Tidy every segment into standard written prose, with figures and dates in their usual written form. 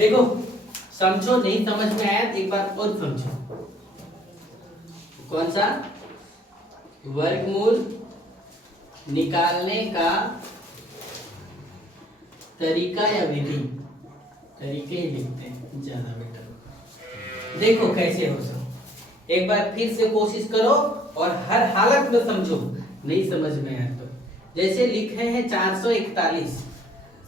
देखो समझो, नहीं समझ में आया तो एक बार और समझो। कौन सा? वर्गमूल निकालने का तरीका या विधि, तरीके ही लिखते हैं ज्यादा बेटर। देखो कैसे हो सब, एक बार फिर से कोशिश करो और हर हालत में समझो, नहीं समझ में आया तो। जैसे लिखे हैं 441,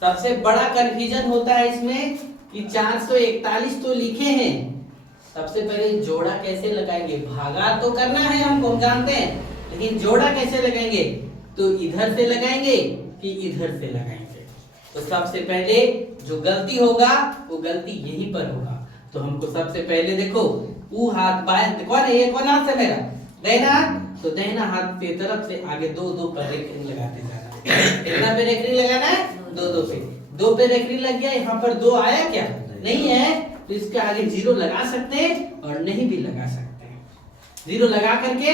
सबसे बड़ा कंफ्यूजन होता है इसमें कि 441 तो लिखे हैं, सबसे पहले जोड़ा कैसे लगाएंगे? भागा तो करना है हमको, हम जानते हैं, लेकिन जोड़ा कैसे लगाएंगे? तो इधर से लगाएंगे कि इधर से लगाएंगे? तो सबसे पहले जो गलती होगा वो गलती यहीं पर होगा। तो हमको सबसे पहले देखो, वो हाथ बाएं, कौन है ये? कौन हाथ से मेरा? दाहिना हाथ। तो दाहिना हाथ की तरफ से आगे दो दो पर रेखनी लगाते जाना है। कितना पे रेखनी लगाना है? दो दो पे। दो पे रेखनी लग गया, यहाँ पर दो आया क्या? नहीं है, तो इसके आगे जीरो लगा सकते हैं और नहीं भी लगा सकते हैं। जीरो लगा करके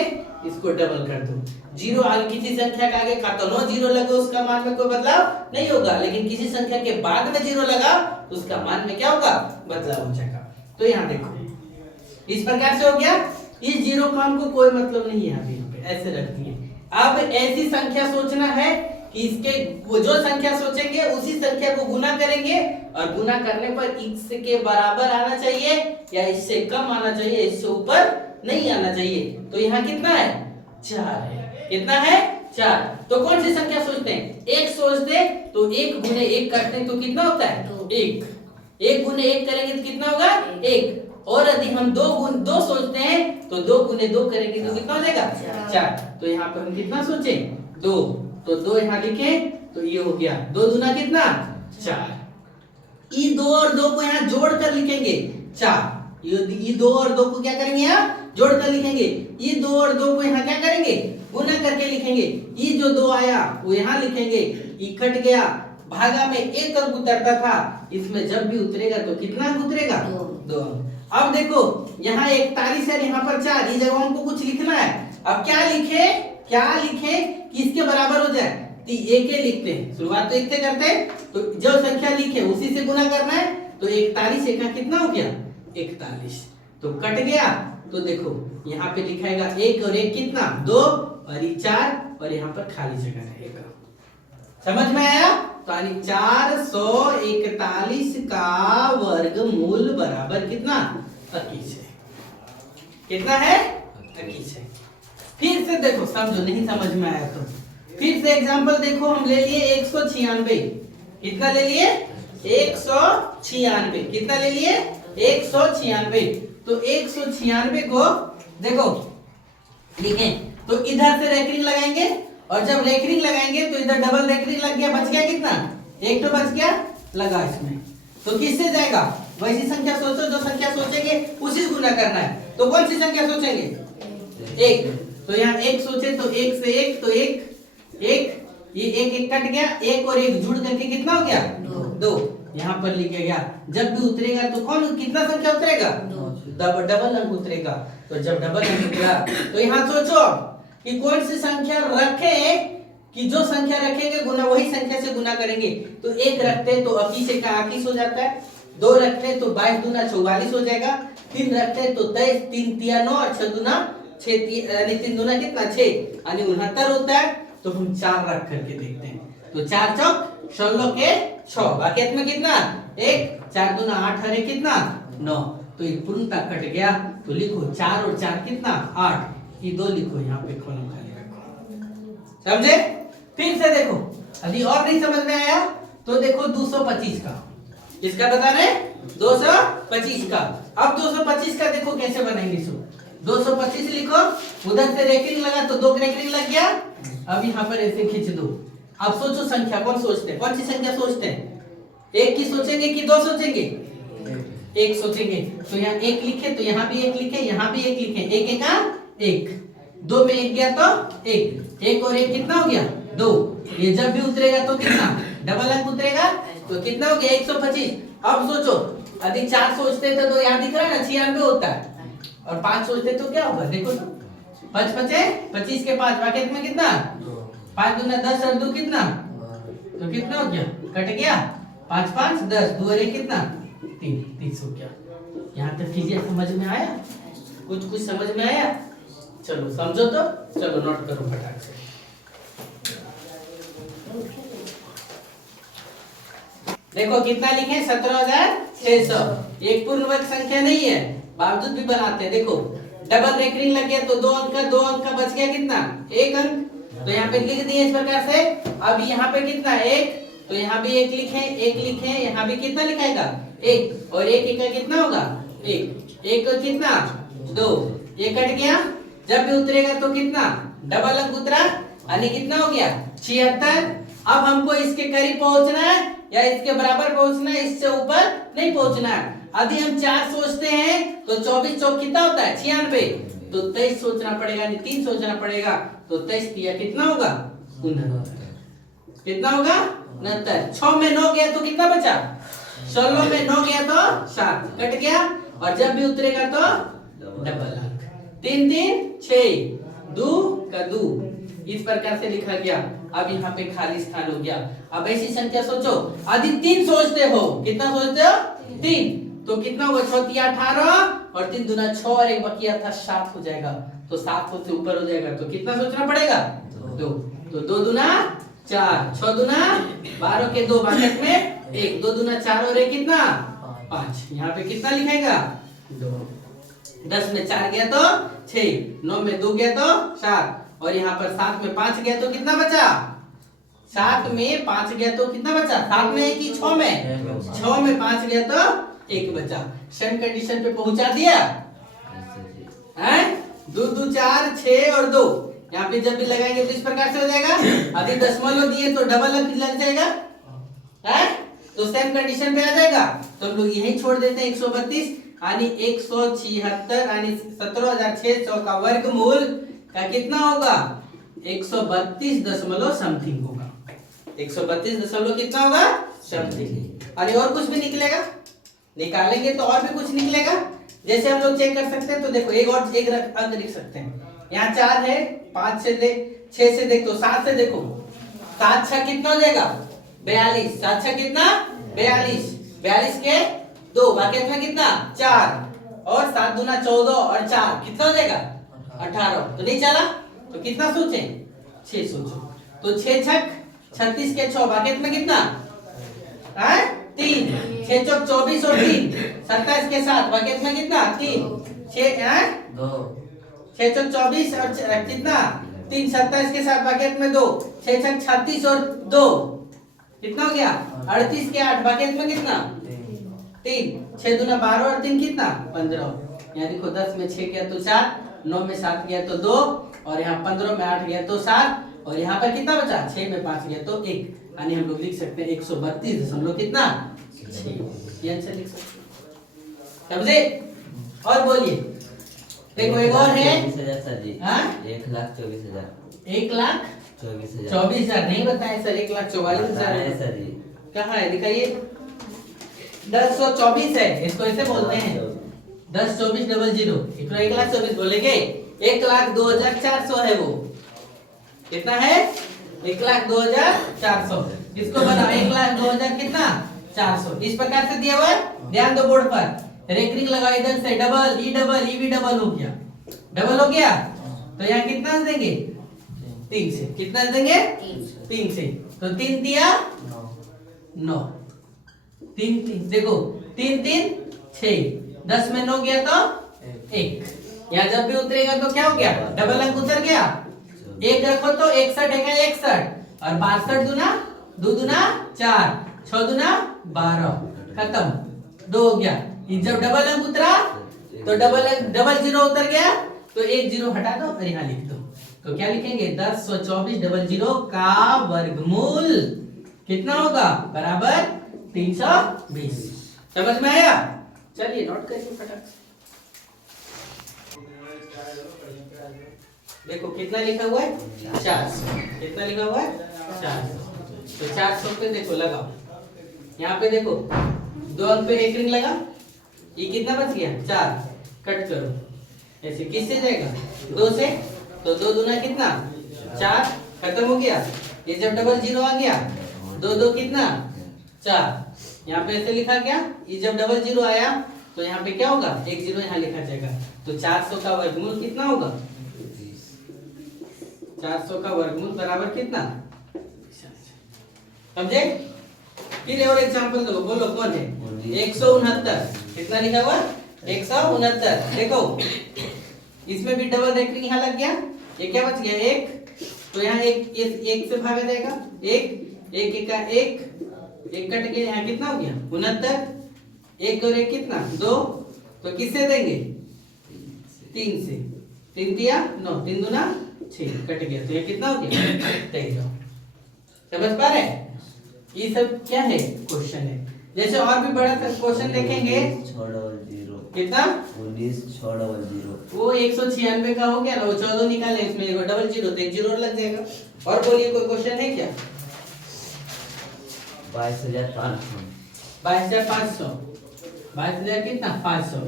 इसको डबल कर दो। जीरो आगे किसी संख्या के आगे खत्म जीरो लगा, उसका मान में कोई बदलाव नहीं होगा, लेकिन किसी संख्या के बाद में जीरो लगा तो उसका मान में क्या होगा? बदलाव हो जाएगा। तो यहाँ देखो इस प्रकार से हो गया। इस जीरो का हमको कोई मतलब नहीं है, अभी पे ऐसे रख दिए। अब ऐसी संख्या सोचना है कि इसके वो जो संख्या सोचेंगे उसी संख्या को गुना करेंगे, और गुना करने पर इसके बराबर आना चाहिए या इससे कम आना चाहिए, इससे ऊपर नहीं आना चाहिए। तो यहाँ कितना है? 4 है। कितना है? 4। तो कौन सी संख्या सोचते हैं? 1 सोचते तो 1 गुने 1 करते हैं तो कितना होता है? 1। 1 गुने 1 करेंगे तो कितना होगा? 1। और यदि हम 2 सोचते हैं तो 2 गुने 2 करेंगे तो कितना हो जाएगा? 4। तो यहाँ पर हम कितना सोचे? 2। तो 2 यहाँ लिखे तो ये हो गया 2 दूना कितना? 4। ये 2 और 2 को यहाँ जोड़ कर लिखेंगे 4। ये 2 और 2 को क्या करेंगे? यहाँ जोड़ कर लिखेंगे। ये 2 और 2 को यहाँ क्या करेंगे? गुना करके लिखेंगे। ये जो 2 आया वो यहाँ लिखेंगे। ये कट गया, भागा में 1 अंक उतरता था, इसमें जब भी उतरेगा तो कितना अंक उतरेगा? 2 अंक। अब देखो यहाँ 41 है, यहाँ पर 4, इस जगह हमको कुछ लिखना है। अब क्या लिखे कि इसके बराबर हो जाए? तो 1 लिखते हैं, शुरुआत तो 1 से करते हैं, तो जो संख्या लिखे उसी से गुना करना है। तो 41 का कितना हो गया? 41। तो कट गया, तो देखो यहाँ पे लिखाएगा 1 और 1 कितना? 2 और ये 4, और यहाँ पर खाली जगह रहेगा। समझ में आया? तो 441 का वर्गमूल बराबर कितना? 21 है। कितना है? 21 है। फिर से देखो, समझो, नहीं समझ में आया तो फिर से एग्जांपल देखो। हम ले लिए 196। कितना ले लिए? 196। कितना ले लिए? 196। तो 196 को देखो लिखें तो इधर से रेखनी लगाएंगे, और जब रेखनी लगाएंगे तो इधर डबल रेखनी लग गया, बच गया कितना? 1 तो बच गया, लगा इसमें। तो किससे जाएगा? वैसी संख्या सोचो, जो संख्या सोचेंगे उसी से गुना करना है। तो कौन सी संख्या सोचेंगे? 1। तो यहाँ 1 सोचे तो 1 से 1 तो 1, ये 1 कट गया, 1 और 1 जुड़ करके कितना हो गया? 2। यहाँ पर लिखा गया जब भी उतरेगा तो कौन कितना संख्या उतरेगा? डबल अंक उतरेगा। तो जब डबल अंक उतरा तो यहाँ सोचो कि कौन सी संख्या रखें, कि जो संख्या रखेंगे गुना वही संख्या से गुना करेंगे। तो 1 रखते तो 21 का 21 हो जाता है, 2 रखते तो 22 दूना 44 हो जाएगा, 3 रखते तो 23, 3 तिया 9 और 6 दूना 6, यानी 3 दूना कितना? 6 यानी 69 होता है। तो हम 4 रख करके देखते हैं। तो 4 चौक 16 के 6, बाकी में कितना? 1, 4 दूना 8 हरे कितना? 9। तो ये पूर्णता कट गया, तो लिखो 4 और 4 कितना? 8। ये 2 लिखो यहाँ पे, कॉलम खाली रखो। समझे? फिर से देखो, यदि और नहीं समझ में आया तो देखो 225 का, इसका बता रहे 225 का। अब 225 का देखो कैसे बनाएंगे। 225 लिखो, उधर से रेखनी लगा तो 2 रेखनी लग गया। अब यहाँ पर ऐसे खींच दो। अब सोचो संख्या कौन सोचते हैं? कौन सी संख्या सोचते हैं? 1 की सोचेंगे कि 2 सोचेंगे? 1 सोचेंगे। तो यहाँ 1 लिखे तो यहाँ भी 1 लिखे, यहाँ भी 1 लिखे। 1 1 1, 2 में 1 गया तो 1 और 1 कितना हो गया? 2। ये जब भी उतरेगा तो कितना? डबल अंक उतरेगा, तो कितना हो गया? 125। अब सोचो, यदि 4 सोचते थे तो यहाँ दिख रहा है ना 96 होता है, और 5 सोचते तो क्या होगा? देखो तो 5 5 25 के 5, बाकी में कितना? 5 दूना 10 और 2 कितना? तो कितना हो गया? कट गया, 5 5 10, 2 और 1 कितना? 3 30 हो गया। यहाँ तक कीजिए, समझ में आया? कुछ समझ में आया? चलो समझो तो, चलो नोट करो फटाक से। देखो कितना लिखे, 17,600। एक पूर्ण वर्ग संख्या नहीं है, बावजूद भी बनाते हैं। देखो डबल रेकरिंग लग गया तो 2 अंक का, 2 अंक का बच गया कितना, 1 अंक। तो यहाँ पे लिख दिए इस प्रकार से। अब यहाँ पे कितना, 1, तो यहाँ भी 1 लिखे, 1 लिखे, यहाँ भी कितना लिखाएगा, 1, और 1 का कितना होगा, 1, 1 का कितना, 2, 1 कट गया। जब भी उतरेगा तो कितना, डबल अंक उतरा, यानी कितना हो गया, 76। अब हमको इसके करीब पहुंचना है या इसके बराबर पहुंचना है, इससे ऊपर नहीं पहुंचना है। यदि हम 4 सोचते हैं तो 24 चौक कितना होता है, 96। तो 23 सोचना पड़ेगा, यानी 3 सोचना पड़ेगा। तो 23 दिया कितना होगा, 69। कितना होगा, 69। 6 में 9 गया तो कितना बचा, 16 में 9 गया तो 7 कट गया। और जब भी उतरेगा तो डबल अंक, 3 3 6, 2 का 2, इस प्रकार से लिखा गया। अब यहाँ पे खाली स्थान हो गया। अब ऐसी संख्या सोचो, यदि 3 सोचते हो, कितना सोचते हो, 3, तो कितना होगा, 6 3 18, और 3 दूना 6, और एक बकिया था 7 हो जाएगा। तो 7 से ऊपर हो जाएगा, तो कितना सोचना पड़ेगा, 2। तो 2 दूना 4, 6 दूना 12 के 2 बाकट में 1, 2 दूना 4 और 1 कितना, 5। यहाँ पे कितना लिखेगा, 2। 10 में 4 गया तो 6, 9 में 2 गया तो 7, और यहाँ पर 7 में 5 गया तो कितना बचा, 7 में 5 गया तो कितना बचा, 7 में 1 की 6 में, 6 में 5 गया तो 1 बचा। सेम कंडीशन पे पहुंचा दिया हैं। 2 2 4 6 और 2, यहाँ पे जब भी लगाएंगे तो इस प्रकार से हो जाएगा। यदि दशमलव दिए तो डबल अंक लग जाएगा हैं, तो सेम कंडीशन पे आ जाएगा। तो हम लोग यही छोड़ देते हैं 132, यानी 176, यानी 17,600 का वर्गमूल का कितना होगा, 132 दशमलव समथिंग होगा। 132 दशमलव कितना होगा, समथिंग। अरे और कुछ भी निकलेगा, निकालेंगे तो और भी कुछ निकलेगा। जैसे हम लोग चेक कर सकते हैं, तो देखो एक और एक अंक लिख सकते हैं। यहाँ 4 है, 5 से देख, 6 से देख, तो 7 से देखो, 7 6 कितना हो जाएगा, 42। 7 6 कितना, 42, 42 के 2 बाकी में कितना, 4, और 7 दूना 14, और 4 कितना हो जाएगा, 18। तो नहीं चला, तो कितना सोचे, 6 सोचो। तो 6 छक 36 के 6 बाकी में कितना है, 3, 6 चौक 24 और 3 27 के 7 बाकी में कितना, 3, 6 है 2, 6 चौक 24 और कितना 3 27 के 7 बाकी में 2, 6 छक 36 और 2 कितना हो गया, 38 के 8 बाकी में कितना, 3, 6 दूना 12 और 3 कितना, 15। यहाँ देखो 10 में 6 गया तो 4, 9 में 7 गया तो 2, और यहाँ 15 में 8 गया तो 7, और यहाँ पर कितना बचा, 6 में 5 गया तो 1, यानी हम लोग लिख सकते हैं 132 दशमलव कितना, 6। ये आंसर लिख सकते हैं। समझे? और बोलिए, देखो एक और है, 1,24,000 1,24,000 नहीं बताए सर, 1,44,000 है सर। कहाँ है, दिखाइए। 1024 है, इसको ऐसे बोलते हैं 102400, इसको 1,24,000 बोलेंगे। 1,02,400 है वो, कितना है, 1,02,400। इसको बनाओ 1,02,000 कितना, 400। इस प्रकार से दिया हुआ है, ध्यान दो बोर्ड पर। रेकरिंग लगाओ इधर से, डबल ई डबल ई भी डबल हो गया, डबल हो गया। तो यहाँ कितना देंगे, 3 से, कितना देंगे, 3 से। तो 3 दिया 9, 3 3 देखो 3 3 6, 10 में 9 गया तो 1। यहाँ जब भी उतरेगा तो क्या हो गया, डबल अंक उतर गया। 1 रखो तो 61 है, 61 और 62 दूना 2 दूना 4, 6 दूना 12, खत्म, 2 हो गया। जब डबल अंक उतरा तो डबल जीरो उतर गया, तो 1 0 हटा दो और यहाँ लिख दो। तो क्या लिखेंगे, 102400 का वर्गमूल कितना होगा, बराबर 320। समझ में आया? चलिए नोट करिए फटाक से। देखो कितना लिखा हुआ है, 400। कितना लिखा हुआ है, 400। तो 400 पे देखो लगाओ, यहाँ पे देखो 2 अंक पे रेकरिंग लगा, ये कितना बच गया, 4, कट करो ऐसे, किससे जाएगा, 2 से। तो 2 दूना कितना, 4, खत्म हो गया। ये जब डबल जीरो आ गया, 2 2 कितना, 4, यहाँ पे ऐसे लिखा क्या, ये जब डबल जीरो आया तो यहाँ पे क्या होगा, एक जीरो यहाँ लिखा जाएगा। तो 400 का वर्गमूल कितना होगा, 400 का वर्गमूल बराबर कितना, समझे। फिर और एग्जांपल दो, बोलो कौन है, 169। कितना लिखा हुआ, 169। देखो इसमें भी डबल रेक्टिंग यहाँ लग गया, ये क्या बच गया, एक। तो यहाँ एक से भागा जाएगा, एक एक का एक कट गया, यहाँ कितना हो गया 69। एक और एक कितना, 2। तो किससे देंगे, 3 से। 3 दिया 9, 3 दूना 6, कट गया। तो ये कितना हो गया 23। समझ पा रहे, ये सब क्या है, क्वेश्चन है। जैसे और भी बड़ा क्वेश्चन देखेंगे, कितना 19 600। वो 196 का हो गया ना, वो 14 निकाले, इसमें एक डबल जीरो, तो एक जीरो और लग जाएगा। और बोलिए कोई क्वेश्चन है क्या, 22,500। 22,500, 22,000 कितना 500।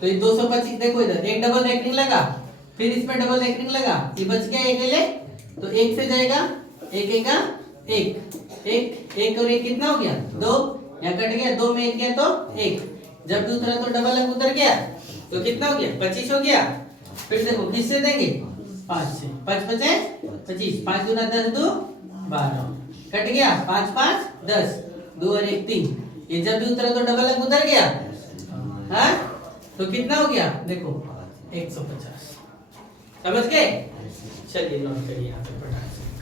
तो ये 225, देखो इधर एक डबल रेक्टिंग लगा, फिर इसमें डबल रेक्टिंग लगा, ये बच गया एक ले, तो एक से जाएगा, एक एक का एक और एक कितना हो गया 2, यहाँ कट गया, 2 में एक गया तो 1, जब दूसरा तो डबल अंक उतर गया, तो कितना हो गया 25 हो गया। फिर देखो किससे देंगे, 5 से, 5 बचे 25, 5 दूना 10, 2 12, कट गया, 5 5 10, 2 और 1 3, ये जब भी उतरा तो डबल अंक उतर गया, हाँ, तो कितना हो गया, देखो 150। समझ गए, चलिए नोट करिए यहाँ पे फटाक से।